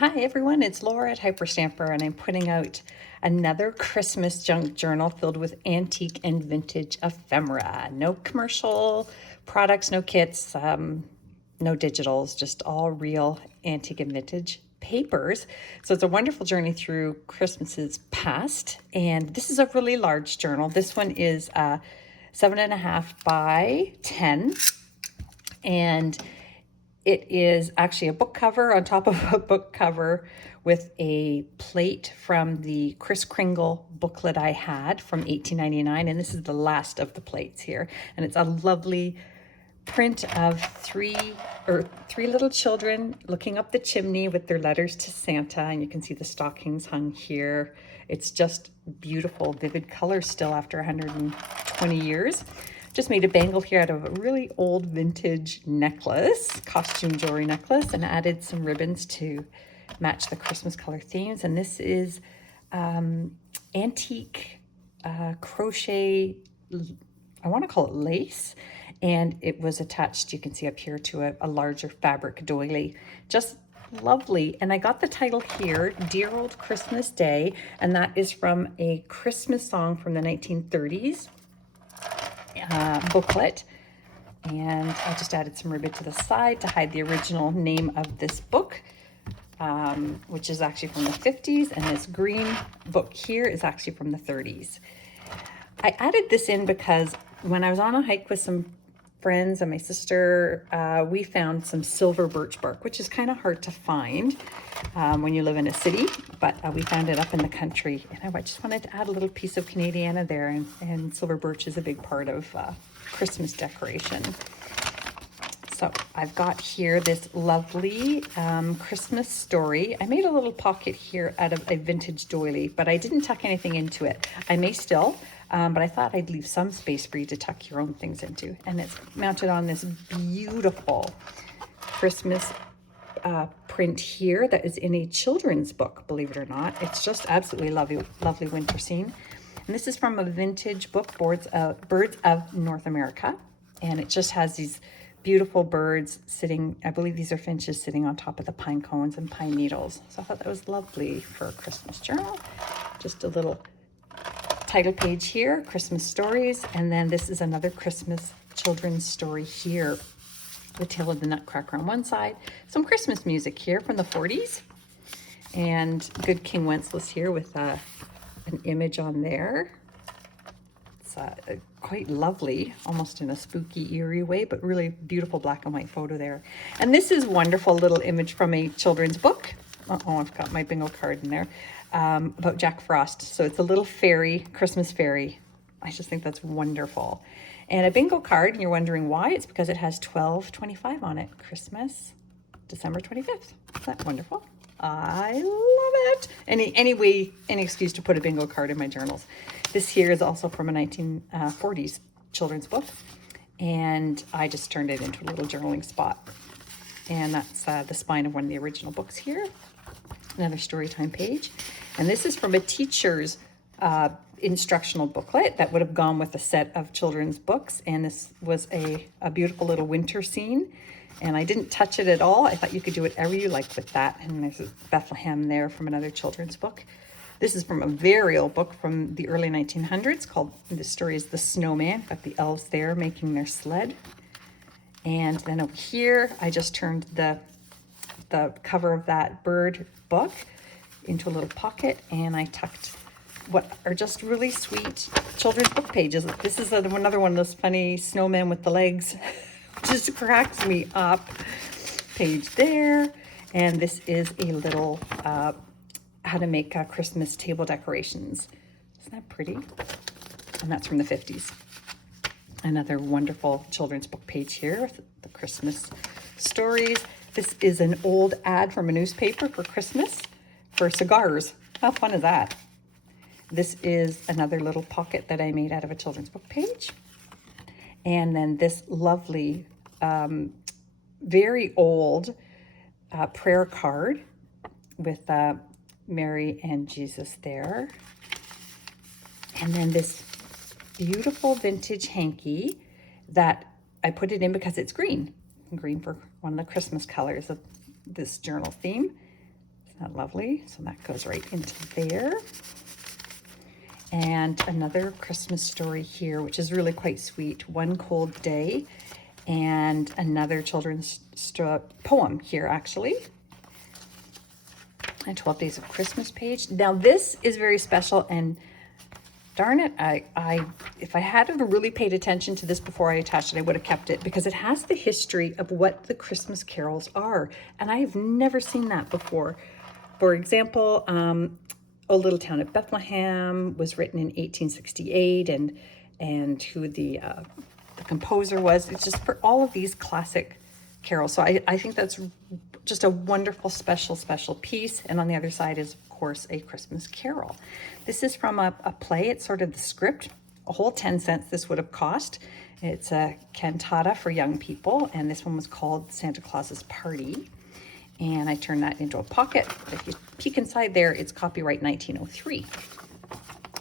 Hi everyone, it's Laura at Hyperstamper, and I'm putting out another Christmas junk journal filled with antique and vintage ephemera. No commercial products, no kits, no digitals, just all real antique and vintage papers. So it's a wonderful journey through Christmases past, and this is a really large journal. This one is 7.5 by 10, and it is actually a book cover on top of a book cover with a plate from the Kris Kringle booklet I had from 1899. And this is the last of the plates here. And it's a lovely print of three little children looking up the chimney with their letters to Santa. And you can see the stockings hung here. It's just beautiful, vivid colors still after 120 years. Just made a bangle here out of a really old vintage necklace, costume jewelry necklace, and added some ribbons to match the Christmas color themes. And this is antique crochet, I want to call it lace, and it was attached, you can see up here, to a larger fabric doily. Just lovely. And I got the title here, Dear Old Christmas Day, and that is from a Christmas song from the 1930s. Booklet, and I just added some ribbon to the side to hide the original name of this book, which is actually from the 50s, and this green book here is actually from the 30s. I added this in because when I was on a hike with some friends and my sister, we found some silver birch bark, which is kind of hard to find when you live in a city, but we found it up in the country, and I just wanted to add a little piece of Canadiana there, and silver birch is a big part of Christmas decoration. So I've got here this lovely Christmas story. I made a little pocket here out of a vintage doily, but I didn't tuck anything into it. I may still, but I thought I'd leave some space for you to tuck your own things into. And it's mounted on this beautiful Christmas print here that is in a children's book, believe it or not. It's just absolutely lovely, lovely winter scene. And this is from a vintage book, Birds of North America. And it just has these beautiful birds sitting, I believe these are finches, sitting on top of the pine cones and pine needles. So I thought that was lovely for a Christmas journal. Just a little title page here, Christmas stories. And then this is another Christmas children's story here. The Tale of the Nutcracker on one side, some Christmas music here from the 40s, and Good King Wenceslas here with an image on there. It's quite lovely, almost in a spooky, eerie way, but really beautiful black and white photo there. And this is wonderful little image from a children's book. Oh, I've got my bingo card in there, about Jack Frost. So it's a little fairy, Christmas fairy. I just think that's wonderful. And a bingo card, and you're wondering why? It's because it has 12/25 on it. Christmas, December 25th. Isn't that wonderful? I love it. Any excuse to put a bingo card in my journals. This here is also from a 1940s children's book, and I just turned it into a little journaling spot. And that's the spine of one of the original books here. Another story time page. And this is from a teacher's instructional booklet that would have gone with a set of children's books, and this was a beautiful little winter scene, and I didn't touch it at all. I thought you could do whatever you like with that. And there's Bethlehem there from another children's book. This is from a very old book from the early 1900s called, the story is The Snowman. Got the elves there making their sled. And then over here I just turned the cover of that bird book into a little pocket, and I tucked what are just really sweet children's book pages. This is another one of those funny snowmen with the legs. Just cracks me up. Page there. And this is a little how to make Christmas table decorations. Isn't that pretty? And that's from the 50s. Another wonderful children's book page here with the Christmas stories. This is an old ad from a newspaper for Christmas for cigars. How fun is that? This is another little pocket that I made out of a children's book page. And then this lovely, very old prayer card with Mary and Jesus there. And then this beautiful vintage hanky that I put it in because it's green. Green for one of the Christmas colors of this journal theme. that lovely? So that goes right into there. And another Christmas story here, which is really quite sweet. One Cold Day, and another children's poem here, actually. And 12 Days of Christmas page. Now this is very special, and darn it, if I had have really paid attention to this before I attached it, I would have kept it, because it has the history of what the Christmas carols are, and I have never seen that before. For example, O Little Town of Bethlehem was written in 1868, and who the composer was. It's just for all of these classic carols. So I think that's just a wonderful, special piece. And on the other side is, of course, a Christmas carol. This is from a play. It's sort of the script. A whole 10 cents this would have cost. It's a cantata for young people, and this one was called Santa Claus's Party. And I turned that into a pocket. If you peek inside there, it's copyright 1903.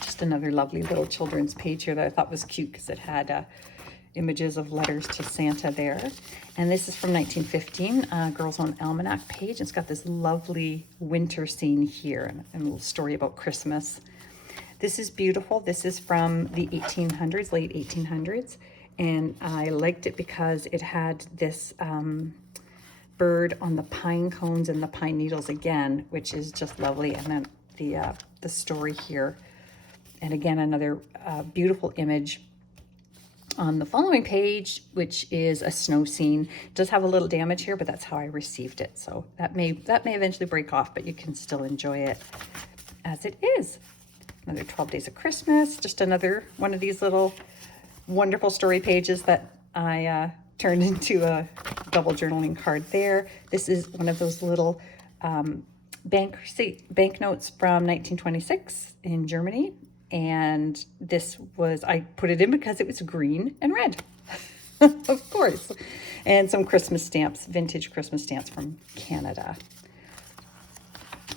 Just another lovely little children's page here that I thought was cute, because it had images of letters to Santa there. And this is from 1915, Girls' Own Almanac page. It's got this lovely winter scene here, and a little story about Christmas. This is beautiful. This is from the 1800s, late 1800s. And I liked it because it had this bird on the pine cones and the pine needles again, which is just lovely. And then the story here, and again another beautiful image on the following page, which is a snow scene. It does have a little damage here, but that's how I received it. So that may eventually break off, but you can still enjoy it as it is. Another 12 Days of Christmas, just another one of these little wonderful story pages that I turned into a double journaling card there. This is one of those little banknotes from 1926 in Germany. And this was, I put it in because it was green and red, of course. And some Christmas stamps, vintage Christmas stamps from Canada.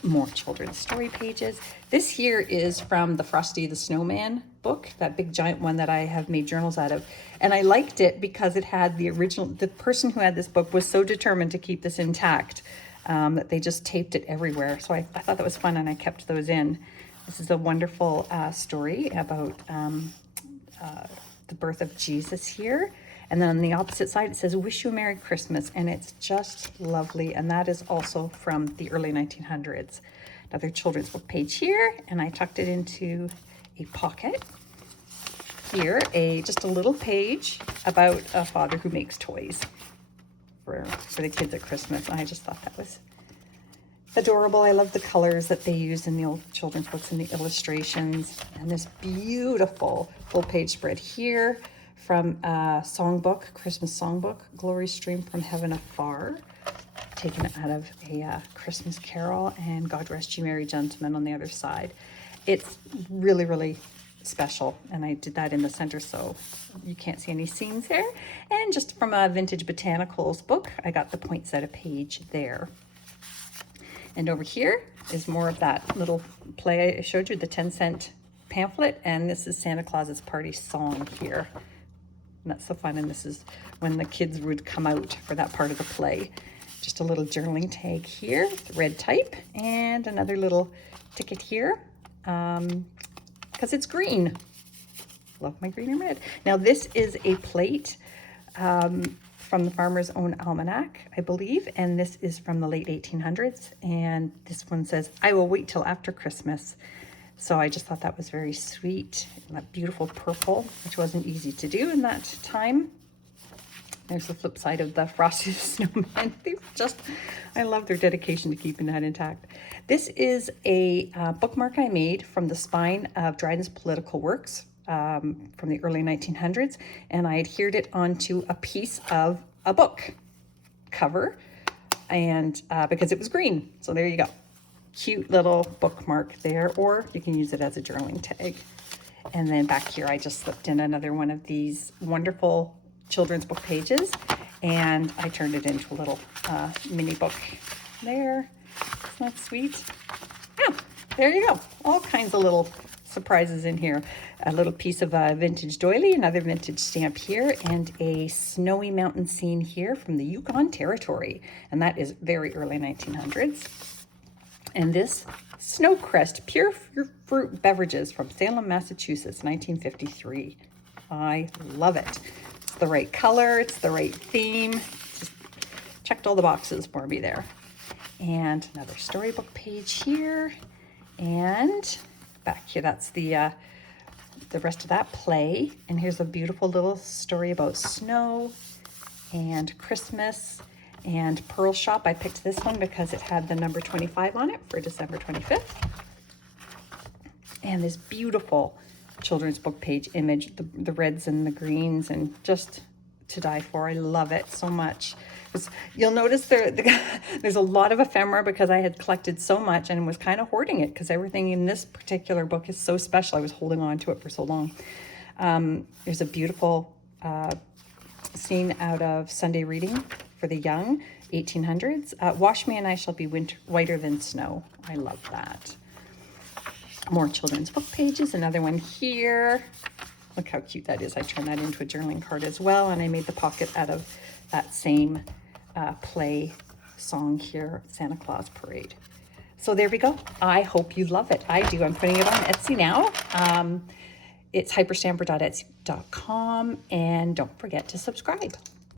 More children's story pages. This here is from the Frosty the Snowman book, that big giant one that I have made journals out of. And I liked it because it had the original, the person who had this book was so determined to keep this intact that they just taped it everywhere. So I thought that was fun, and I kept those in. This is a wonderful story about the birth of Jesus here. And then on the opposite side, it says, "Wish you a Merry Christmas." And it's just lovely. And that is also from the early 1900s. Another children's book page here. And I tucked it into a pocket. Here, just a little page about a father who makes toys for the kids at Christmas. And I just thought that was adorable. I love the colors that they use in the old children's books and the illustrations. And this beautiful full page spread here from a songbook, Christmas songbook, "Glory Stream from Heaven Afar," taken out of a Christmas carol, and "God Rest You Merry Gentlemen" on the other side. It's really, really special, and I did that in the center so you can't see any seams there. And just from a Vintage Botanicals book, I got the poinsettia page there. And over here is more of that little play I showed you, the 10-cent pamphlet. And this is Santa Claus's Party song here. And that's so fun. And this is when the kids would come out for that part of the play. Just a little journaling tag here, red type, and another little ticket here because it's green. Love my green and red. Now this is a plate from the Farmer's Own Almanac, I believe, and this is from the late 1800s, and this one says, "I will wait till after Christmas." So I just thought that was very sweet, and that beautiful purple, which wasn't easy to do in that time. There's the flip side of the Frosty the Snowman. I love their dedication to keeping that intact. This is a bookmark I made from the spine of Dryden's Political Works, from the early 1900s, and I adhered it onto a piece of a book cover, and because it was green. So there you go. Cute little bookmark there, or you can use it as a journaling tag. And then back here, I just slipped in another one of these wonderful children's book pages, and I turned it into a little mini book there. Isn't that sweet? Yeah, there you go. All kinds of little surprises in here. A little piece of a vintage doily, another vintage stamp here, and a snowy mountain scene here from the Yukon Territory. And that is very early 1900s. And this Snowcrest Pure Fruit Beverages from Salem, Massachusetts, 1953. I love it. It's the right color, it's the right theme. Just checked all the boxes for me there. And another storybook page here. And back here, that's the rest of that play. And here's a beautiful little story about snow and Christmas and Pearl Shop. I picked this one because it had the number 25 on it for December 25th. And this beautiful children's book page image, the reds and the greens, and just to die for. I love it so much. You'll notice there's a lot of ephemera because I had collected so much and was kind of hoarding it because everything in this particular book is so special. I was holding on to it for so long. There's a beautiful scene out of Sunday Reading for the Young, 1800s. Wash Me and I Shall Be Whiter Than Snow. I love that. More children's book pages. Another one here. Look how cute that is. I turned that into a journaling card as well, and I made the pocket out of that same play song here, Santa Claus Parade. So there we go. I hope you love it. I do. I'm putting it on Etsy now. It's hyperstamper.etsy.com, and don't forget to subscribe.